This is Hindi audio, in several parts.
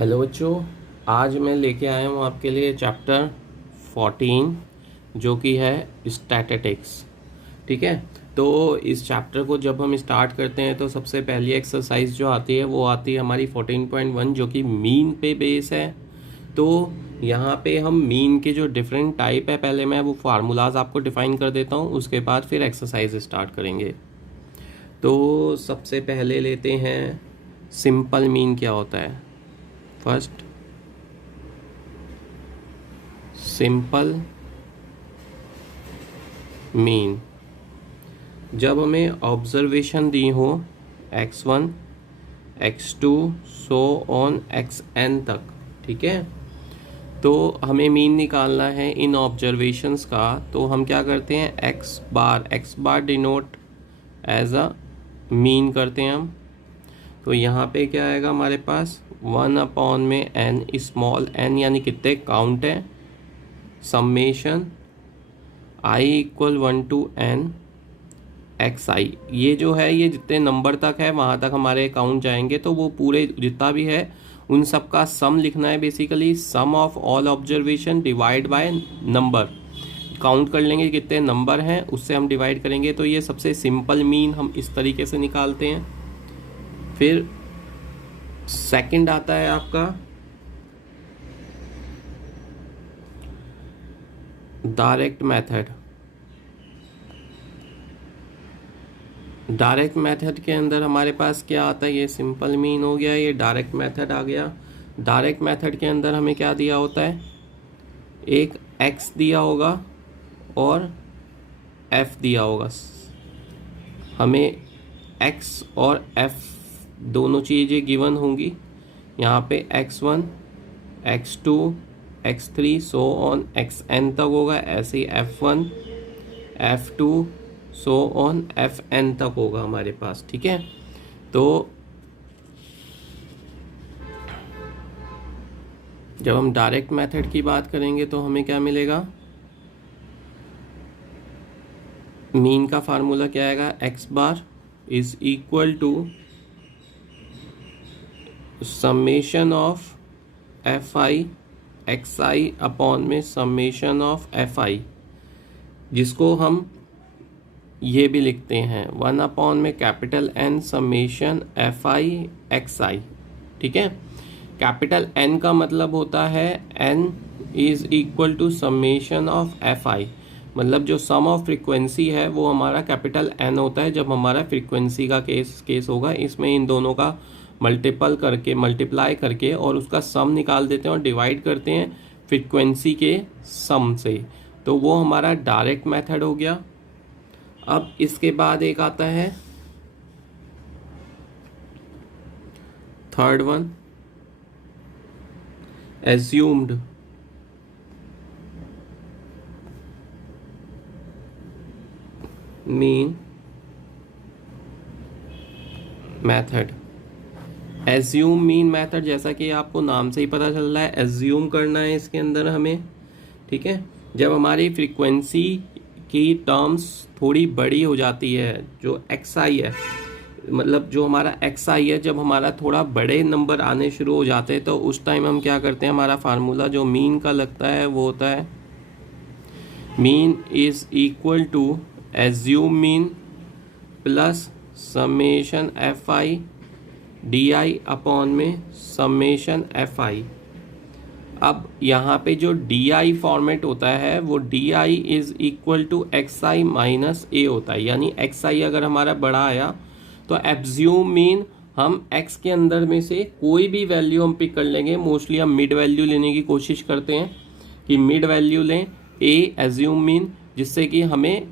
हेलो बच्चों, आज मैं लेके आया हूँ आपके लिए चैप्टर 14 जो कि है स्टैटिस्टिक्स। ठीक है, तो इस चैप्टर को जब हम स्टार्ट करते हैं तो सबसे पहली एक्सरसाइज जो आती है वो आती है हमारी 14.1 जो कि मीन पे बेस है। तो यहाँ पे हम मीन के जो डिफरेंट टाइप है, पहले मैं वो फार्मूलाज आपको डिफाइन कर देता हूँ, उसके बाद फिर एक्सरसाइज स्टार्ट करेंगे। तो सबसे पहले लेते हैं सिंपल मीन क्या होता है। फर्स्ट, सिंपल मीन जब हमें ऑब्जर्वेशन दी हो x1 x2 so on xn तक, ठीक है, तो हमें मीन निकालना है इन ऑब्जर्वेशंस का। तो हम क्या करते हैं, x बार डिनोट एज अ मीन करते हैं हम। तो यहाँ पे क्या आएगा हमारे पास 1 में n स्मॉल n यानी कितने काउंट है, summation i equal 1 to n xi। ये जो है ये जितने नंबर तक है वहाँ तक हमारे अकाउंट जाएंगे, तो वो पूरे जितना भी है उन सब का सम लिखना है। Basically sum of all observation divide by number, count कर लेंगे कितने नंबर हैं उससे हम डिवाइड करेंगे। तो ये सबसे सिंपल मीन हम इस तरीके से निकालते हैं। फिर सेकंड आता है आपका डायरेक्ट मेथड। डायरेक्ट मेथड के अंदर हमारे पास क्या आता है, ये सिंपल मीन हो गया, ये डायरेक्ट मेथड आ गया। डायरेक्ट मेथड के अंदर हमें क्या दिया होता है, एक x दिया होगा और f दिया होगा। हमें x और f दोनों चीज़ें गिवन होंगी। यहाँ पे x1 x2 x3 so on xn तक होगा, ऐसे ही f1 f2 so on fn तक होगा हमारे पास। ठीक है, तो जब हम डायरेक्ट मेथड की बात करेंगे तो हमें क्या मिलेगा, मीन का फार्मूला क्या आएगा, x bar is equal to summation of f i x i upon में समेशन ऑफ एफ आई, जिसको हम ये भी लिखते हैं 1 में capital N summation F i x i. ठीक है, कैपिटल N का मतलब होता है N is equal to summation of f i, मतलब जो सम ऑफ फ्रीक्वेंसी है वो हमारा कैपिटल N होता है जब हमारा फ्रीक्वेंसी का केस होगा। इसमें इन दोनों का मल्टीप्लाई करके और उसका सम निकाल देते हैं और डिवाइड करते हैं फ्रीक्वेंसी के सम से। तो वो हमारा डायरेक्ट मेथड हो गया। अब इसके बाद एक आता है third one, assumed mean method. Assume mean method, जैसा कि आपको नाम से ही पता चल रहा है, एज्यूम करना है इसके अंदर हमें। ठीक है, जब हमारी फ्रीक्वेंसी की टर्म्स थोड़ी बड़ी हो जाती है, जो एक्स आई है, मतलब जो हमारा एक्स आई है, जब हमारा थोड़ा बड़े नंबर आने शुरू हो जाते हैं तो उस टाइम हम क्या करते हैं, हमारा फार्मूला जो मीन का लगता है वो होता है mean is equal to assume mean plus summation F I D I upon में समेशन एफ आई। अब यहाँ पे जो डी आई फॉर्मेट होता है वो d i is equal to x i minus a होता है, यानी एक्स आई अगर हमारा बड़ा आया तो एब्ज्यूम मीन हम एक्स के अंदर में से कोई भी वैल्यू हम पिक कर लेंगे। मोस्टली हम मिड वैल्यू लेने की कोशिश करते हैं कि मिड वैल्यू लें ए एज्यूम मीन, जिससे कि हमें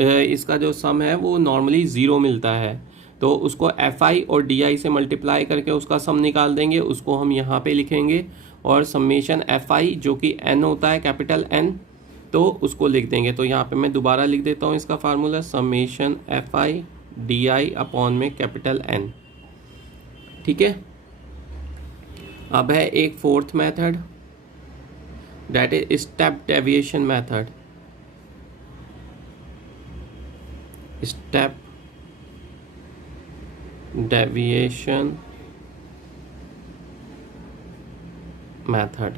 इसका जो सम है वो नॉर्मली ज़ीरो मिलता है। तो उसको एफ आई और डी आई से मल्टीप्लाई करके उसका सम निकाल देंगे, उसको हम यहाँ पे लिखेंगे और समेशन एफ आई जो कि एन होता है कैपिटल एन, तो उसको लिख देंगे। तो यहाँ पे मैं दोबारा लिख देता हूँ इसका formula, summation F I D I upon में कैपिटल एन। ठीक है, अब है एक fourth method, that is step deviation method. Step deviation method,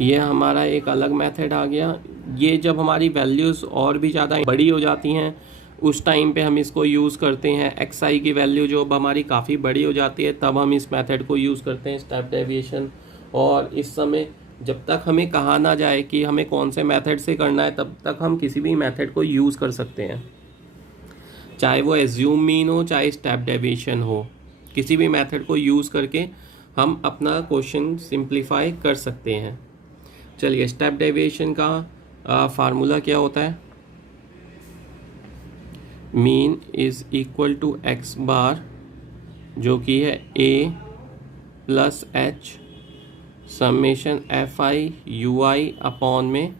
ये हमारा एक अलग मेथड आ गया। ये जब हमारी वैल्यूज़ और भी ज़्यादा बड़ी हो जाती हैं उस टाइम पे हम इसको यूज़ करते हैं। एक्स आई की वैल्यू जो अब हमारी काफ़ी बड़ी हो जाती है तब हम इस मेथड को यूज़ करते हैं, स्टेप डेविएशन। और इस समय जब तक हमें कहा ना जाए कि हमें कौन से मेथड से करना है तब तक हम किसी भी मेथड को यूज़ कर सकते हैं, चाहे वो एज्यूम मीन हो चाहे स्टेप डेविएशन हो। किसी भी मेथड को यूज़ करके हम अपना क्वेश्चन सिंप्लीफाई कर सकते हैं। चलिए, स्टेप डेविएशन का फार्मूला क्या होता है? Mean is equal to x bar, जो कि है a plus H summation F I you I upon में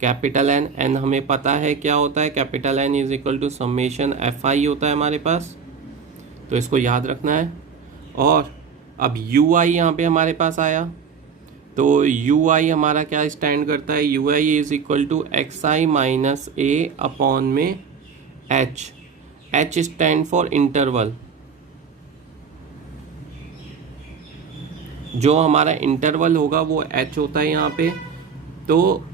कैपिटल एन। एन हमें पता है क्या होता है, capital N is equal to summation F i होता है हमारे पास, तो इसको याद रखना है। और अब यू आई यहाँ पे हमारे पास आया, तो यू आई हमारा क्या स्टैंड करता है, u I is equal to x i minus a upon में h. H stand for interval, जो हमारा इंटरवल होगा वो एच होता है यहाँ पे। तो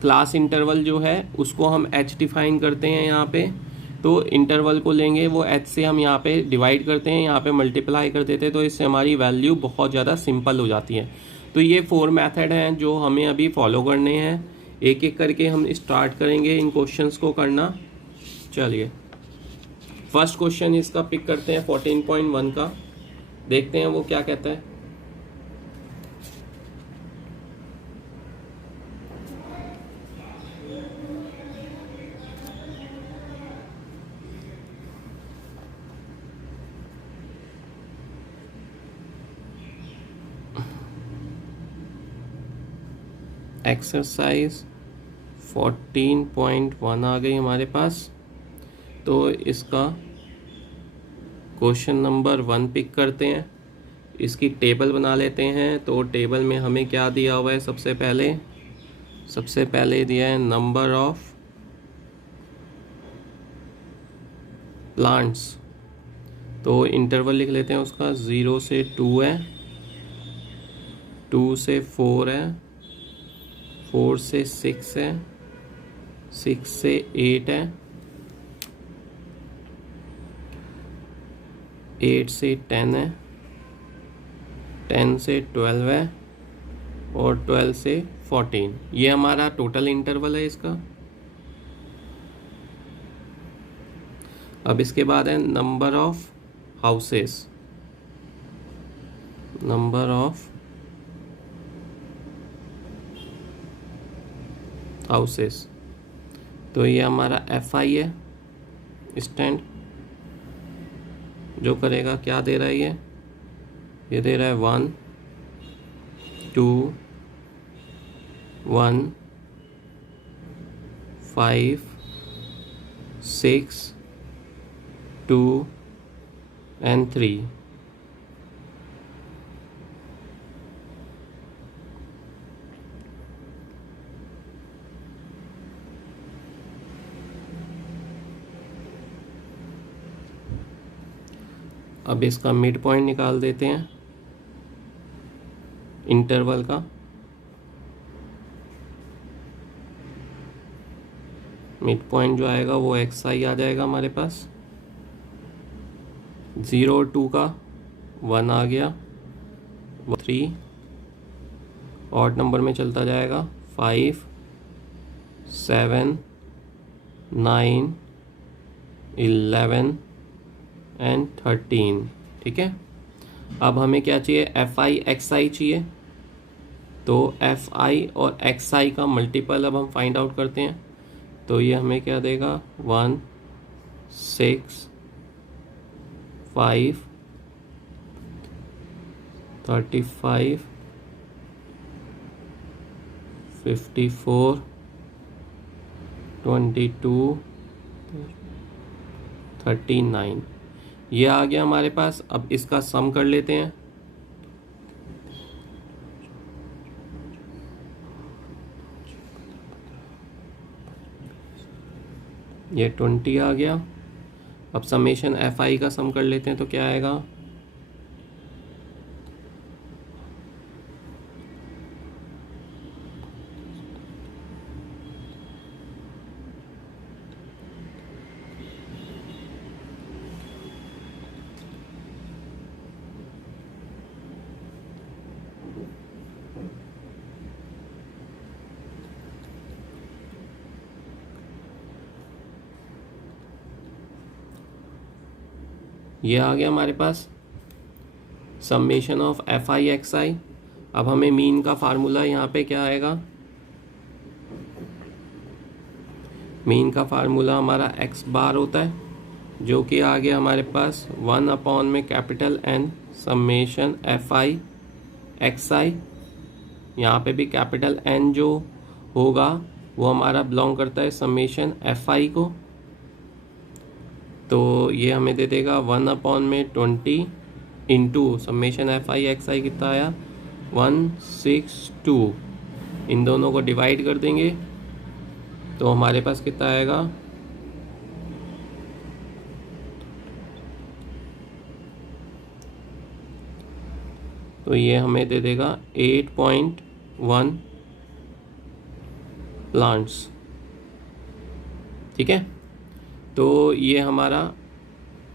क्लास इंटरवल जो है उसको हम एच डिफाइन करते हैं यहाँ पे। तो इंटरवल को लेंगे, वो एच से हम यहाँ पे डिवाइड करते हैं, यहाँ पे मल्टीप्लाई कर देते हैं, तो इससे हमारी वैल्यू बहुत ज़्यादा सिंपल हो जाती है। तो ये 4 मेथड हैं जो हमें अभी फॉलो करने हैं। एक एक करके हम स्टार्ट करेंगे इन क्वेश्चंस को करना। चलिए, फर्स्ट क्वेश्चन इसका पिक करते हैं 14.1 का, देखते हैं वो क्या कहता है। एक्सरसाइज 14.1 आ गई हमारे पास। तो इसका क्वेश्चन नंबर 1 पिक करते हैं, इसकी टेबल बना लेते हैं। तो टेबल में हमें क्या दिया हुआ है, सबसे पहले दिया है नंबर ऑफ प्लांट्स। तो इंटरवल लिख लेते हैं उसका, 0 से 2 है, 2 से 4 है, 4 से 6 है, 6 से 8 है, 8 से 10 है, 10 से 12 है और 12 से 14। ये हमारा टोटल इंटरवल है इसका। अब इसके बाद है number of houses, number of houses. तो ये हमारा एफ आई है स्टैंड, जो करेगा क्या दे रहा है ये दे रहा है 1 2 1 5 6 2 and 3। अब इसका मिड पॉइंट निकाल देते हैं इंटरवल का। मिड पॉइंट जो आएगा वो एक्स आई आ जाएगा हमारे पास। 0 और 2 का 1 आ गया, 3 ऑड नंबर में चलता जाएगा, 5 7 9 11 एंड 13। ठीक है, अब हमें क्या चाहिए, एफ आई एक्स आई चाहिए। तो एफ आई और एक्स आई का मल्टीपल अब हम फाइंड आउट करते हैं। तो ये हमें क्या देगा, 1 6 5 35 54 22 39। ये आ गया हमारे पास। अब इसका सम कर लेते हैं। ये 20 आ गया। अब समेशन एफ आई का सम कर लेते हैं, तो क्या आएगा, ये आ गया हमारे पास summation of f i x i. अब हमें मीन का फार्मूला यहाँ पे क्या आएगा, मीन का फार्मूला हमारा एक्स बार होता है, जो कि आ गया हमारे पास 1 में capital N summation F i x i. यहाँ पे भी कैपिटल एन जो होगा वो हमारा बिलोंग करता है समेशन एफ आई को, तो ये हमें दे देगा 1/20 into summation F i x i कितना आया 162। इन दोनों को डिवाइड कर देंगे तो हमारे पास कितना आएगा, तो ये हमें दे देगा 8.1 प्लांट्स। ठीक है, तो ये हमारा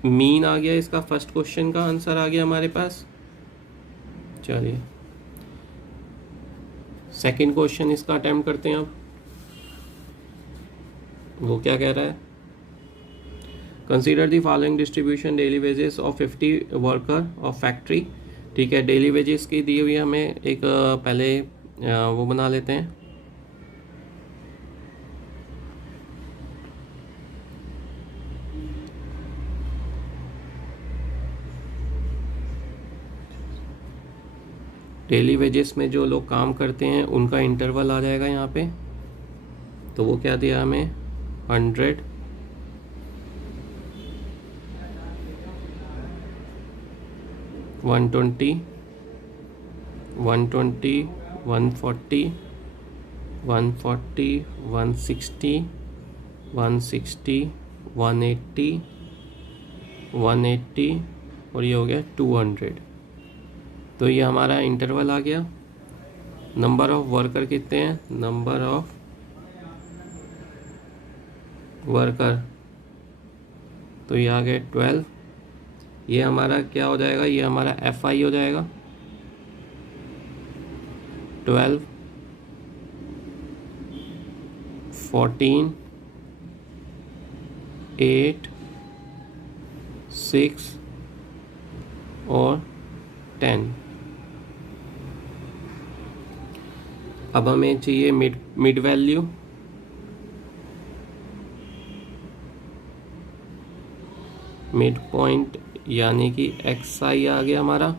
मीन आ गया, इसका फर्स्ट क्वेश्चन का आंसर आ गया हमारे पास। चलिए सेकंड क्वेश्चन इसका अटेम्प्ट करते हैं। अब वो क्या कह रहा है, consider the following distribution daily wages of 50 worker of factory. ठीक है, डेली वेजेस की दी हुई है हमें, एक पहले वो बना लेते हैं। डेली वेजेस में जो लोग काम करते हैं उनका इंटरवल आ जाएगा यहाँ पे, तो वो क्या दिया हमें 100, 120, 120, 140, 140, 160, 160, 180, 180 और ये हो गया 200। तो ये हमारा इंटरवल आ गया। नंबर ऑफ वर्कर कितने हैं, नंबर ऑफ वर्कर, तो ये आ गए 12। ये हमारा क्या हो जाएगा, ये हमारा एफ आई हो जाएगा 12, 14, 8, 6 और 10। अब हमें चाहिए मिड वैल्यू। मिड पॉइंट यानी कि एक्स आई आ गया हमारा,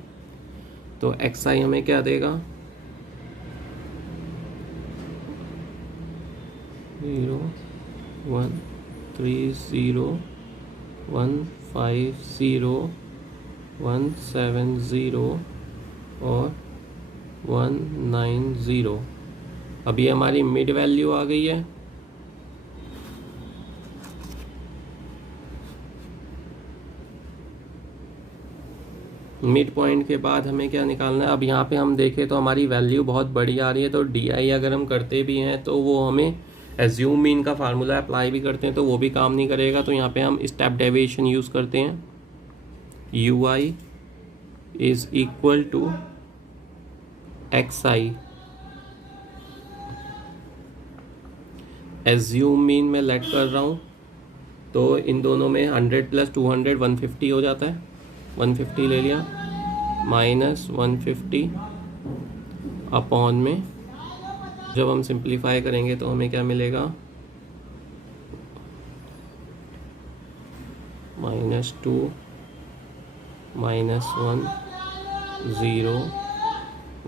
तो एक्स आई हमें क्या देगा 0, 1, 3, 0, 1, 5, 0, 1, 7, 0 और 1, 9, 0। अभी हमारी मिड वैल्यू आ गई है। मिड पॉइंट के बाद हमें क्या निकालना है, अब यहाँ पे हम देखें तो हमारी वैल्यू बहुत बड़ी आ रही है, तो डी आई अगर हम करते भी हैं तो वो हमें एज्यूम मीन का फार्मूला अप्लाई भी करते हैं तो वो भी काम नहीं करेगा। तो यहाँ पे हम स्टेप डेविएशन यूज़ करते हैं, U I is equal to x I. Assume mean में लेट कर रहा हूँ, तो इन दोनों में 100 + 200 150 हो जाता है, 150 ले लिया, माइनस 150 अपॉन में जब हम सिंप्लीफाई करेंगे तो हमें क्या मिलेगा, -2, -1, 0,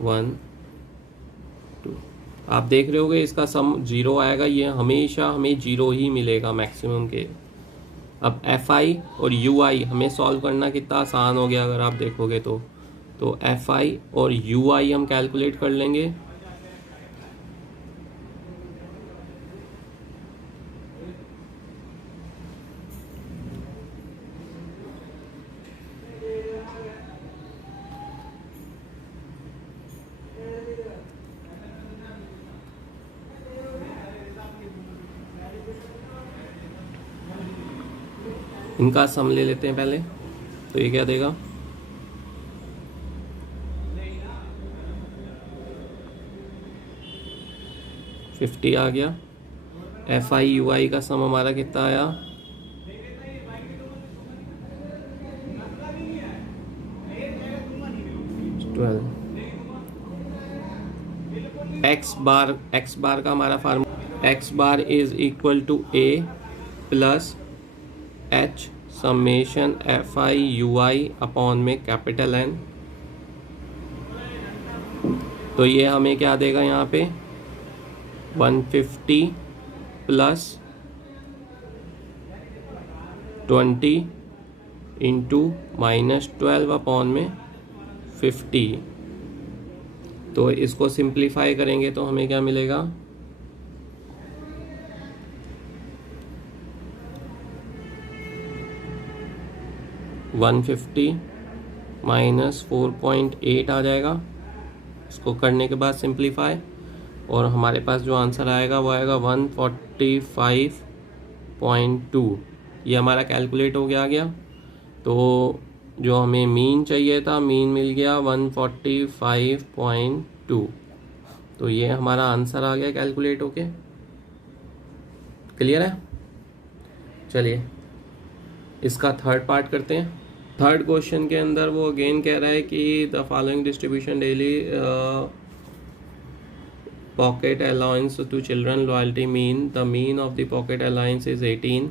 1, 2। आप देख रहे होगे इसका सम 0 आएगा, ये हमेशा हमें 0 ही मिलेगा मैक्सिमम के। अब एफ आई और यू आई हमें सॉल्व करना कितना आसान हो गया अगर आप देखोगे तो एफ आई और यू आई हम कैलकुलेट कर लेंगे। इनका सम ले लेते हैं पहले, तो ये क्या देगा, $50 आ गया। एफ आई यू आई का सम हमारा कितना आया, 12 एक्स बार का हमारा formula X bar is equal to A plus H summation F I you I upon में कैपिटल एन। तो ये हमें क्या देगा यहाँ पे 150 प्लस 20 इंटू -12 अपॉन में 50। तो इसको सिंप्लीफाई करेंगे तो हमें क्या मिलेगा 150 माइनस 4.8 आ जाएगा। इसको करने के बाद सिंप्लीफाई और हमारे पास जो आंसर आएगा वो आएगा 145.2। ये हमारा कैलकुलेट हो गया। तो जो हमें मीन चाहिए था मीन मिल गया 145.2। तो ये हमारा आंसर आ गया कैलकुलेट होके। क्लियर है? चलिए इसका थर्ड पार्ट करते हैं। थर्ड क्वेश्चन के अंदर वो अगेन कह रहा है कि the following distribution daily pocket allowance to children loyalty mean the mean of the pocket allowance is 18।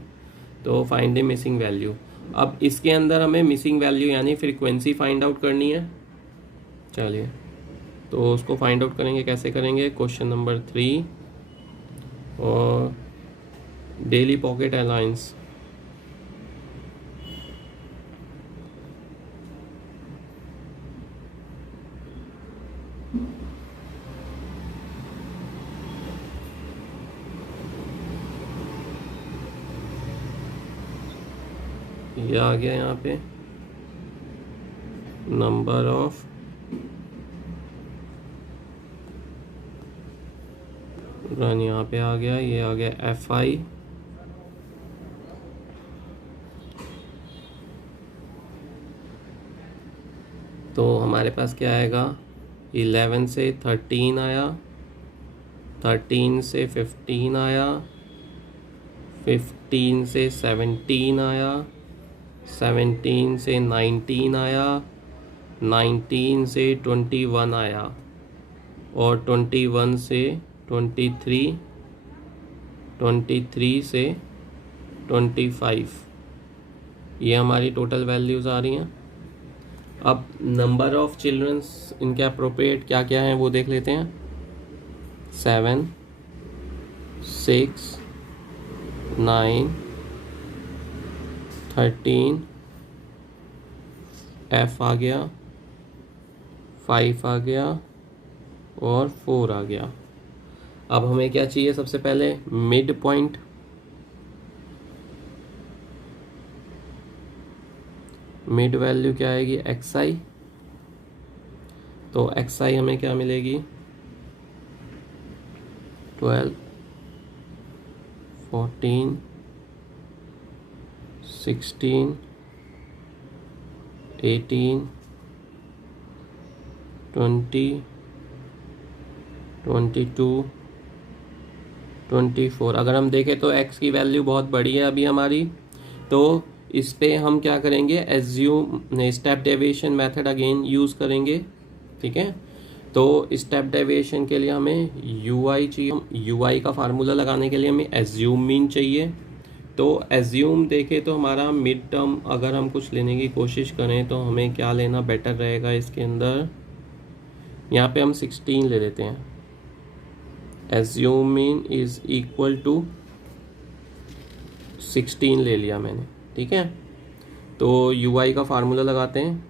तो फाइंड द मिसिंग वैल्यू। अब इसके अंदर हमें मिसिंग वैल्यू यानी फ्रीक्वेंसी फाइंड आउट करनी है। चलिए तो उसको फाइंड आउट करेंगे। कैसे करेंगे? क्वेश्चन नंबर 3 और डेली पॉकेट अलाउंस। ये आ गया यहाँ पे नंबर ऑफ रन, यहाँ पे आ गया। ये आ गया एफ आई तो हमारे पास क्या आएगा 11 से 13 आया, 13 से 15 आया, 15 से 17 आया, 17 से 19 आया, 19 से 21 आया और 21 से 23, 23 से 25। ये हमारी टोटल वैल्यूज़ आ रही हैं। अब नंबर ऑफ चिल्ड्रंस इनके अप्रोप्रिएट क्या क्या हैं वो देख लेते हैं। 7, 6, 9, 13, F आ गया, 5 आ गया और 4 आ गया। अब हमें क्या चाहिए? सबसे पहले मिड पॉइंट। मिड वैल्यू क्या आएगी? XI। तो XI हमें क्या मिलेगी? 12, 14, 16, 18, 20, 22, 24। अगर हम देखें तो x की वैल्यू बहुत बड़ी है अभी हमारी, तो इस पे हम क्या करेंगे? Assume step deviation method again use करेंगे। ठीक है, तो स्टेप डेविएशन के लिए हमें UI चाहिए। UI का फार्मूला लगाने के लिए हमें एज्यूम मीन चाहिए। तो एज्यूम देखें तो हमारा मिड टर्म अगर हम कुछ लेने की कोशिश करें तो हमें क्या लेना बेटर रहेगा? इसके अंदर यहाँ पे हम 16 ले लेते हैं। Assume mean is equal to 16 ले लिया मैंने। ठीक है, तो UI का फार्मूला लगाते हैं।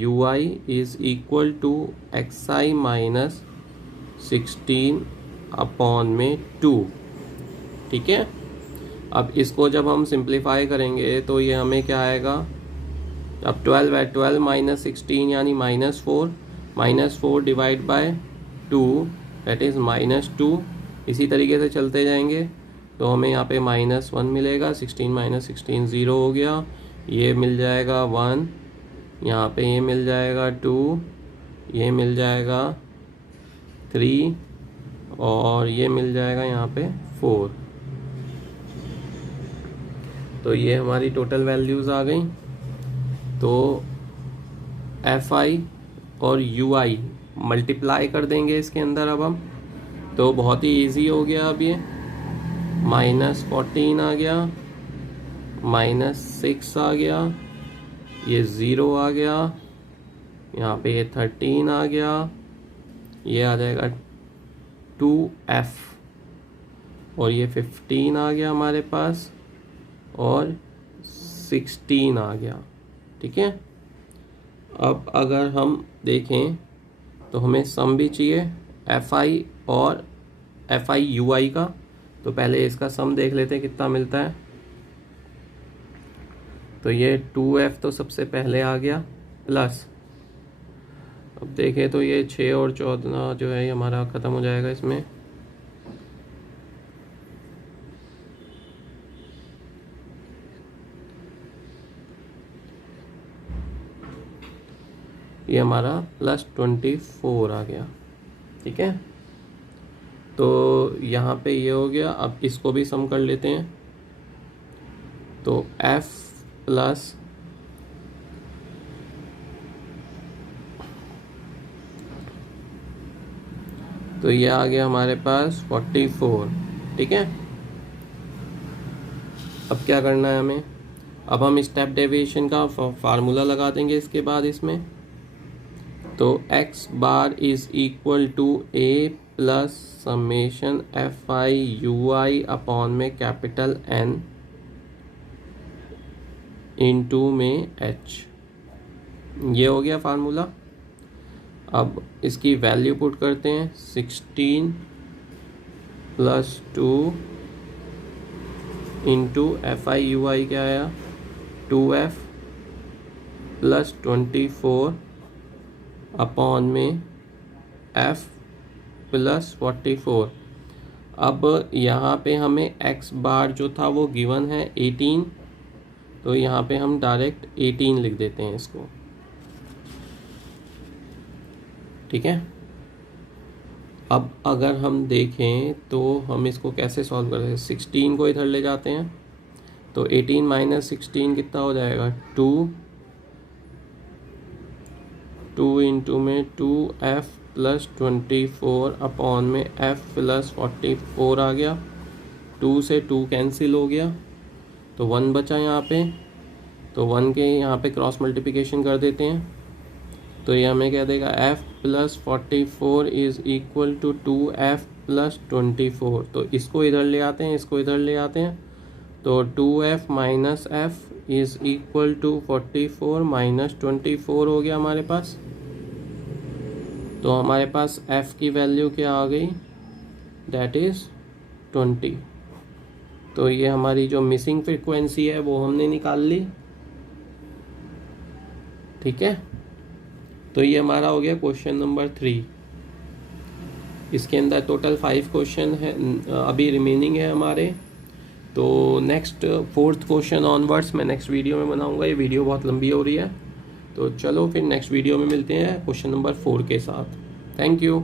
UI is equal to XI minus 16 upon में 2। ठीक है, अब इसको जब हम सिंप्लीफाई करेंगे तो ये हमें क्या आएगा? अब 12 है, 12 माइनस 16 यानी -4, -4 डिवाइड बाय 2 दैट इज़ -2। इसी तरीके से चलते जाएंगे तो हमें यहाँ पे -1 मिलेगा। 16 माइनस 16 0 हो गया। ये मिल जाएगा 1, यहाँ पे ये मिल जाएगा 2, ये मिल जाएगा 3 और ये मिल जाएगा यहाँ पे 4। तो ये हमारी टोटल वैल्यूज़ आ गई। तो FI और यू आई मल्टीप्लाई कर देंगे इसके अंदर अब हम, तो बहुत ही इजी हो गया। अब ये -14 आ गया, -6 आ गया, ये 0 आ गया, यहाँ पे ये 13 आ गया, ये आ जाएगा 2f, और ये 15 आ गया हमारे पास, और 16 आ गया। ठीक है, अब अगर हम देखें तो हमें सम भी चाहिए fi और fi ui का, तो पहले इसका सम देख लेते हैं कितना मिलता है। तो ये 2f तो सबसे पहले आ गया, प्लस अब देखें तो ये 6 और 14 जो है ये हमारा ख़त्म हो जाएगा इसमें, ये हमारा +24 आ गया। ठीक है, तो यहाँ पे ये हो गया। अब इसको भी सम कर लेते हैं, तो f प्लस तो ये आ गया हमारे पास 44। ठीक है, अब क्या करना है हमें, अब हम स्टेप डेविएशन का फार्मूला लगा देंगे इसके बाद इसमें। तो x bar is equal to a plus summation fi ui upon में कैपिटल N इंटू में h, ये हो गया फार्मूला। अब इसकी वैल्यू पुट करते हैं, 16 प्लस 2 इंटू fi ui क्या आया 2f प्लस 24 अपॉन में f प्लस 44। अब यहाँ पे हमें x बार जो था वो गिवन है 18, तो यहाँ पे हम डायरेक्ट 18 लिख देते हैं इसको। ठीक है, अब अगर हम देखें तो हम इसको कैसे सॉल्व करते हैं, 16 को इधर ले जाते हैं, तो 18 माइनस 16 कितना हो जाएगा 2 इंटू में 2f प्लस 24 अपॉन में f प्लस 44 आ गया। 2 से 2 कैंसिल हो गया, तो 1 बचा यहाँ पे, तो 1 के यहाँ पे क्रॉस मल्टीप्लिकेशन कर देते हैं, तो ये हमें क्या देगा f plus 44 is equal to 2f plus 24। तो इसको इधर ले आते हैं, इसको इधर ले आते हैं, तो 2f minus f is equal to 44 minus 24 हो गया हमारे पास। तो हमारे पास f की वैल्यू क्या आ गई, दैट इज़ 20। तो ये हमारी जो मिसिंग फ्रीक्वेंसी है वो हमने निकाल ली। ठीक है, तो ये हमारा हो गया क्वेश्चन नंबर 3। इसके अंदर टोटल 5 क्वेश्चन है अभी रिमेनिंग है हमारे। तो नेक्स्ट 4th क्वेश्चन ऑनवर्ड्स मैं नेक्स्ट वीडियो में बनाऊंगा, ये वीडियो बहुत लंबी हो रही है। तो चलो फिर नेक्स्ट वीडियो में मिलते हैं क्वेश्चन नंबर 4 के साथ। Thank you.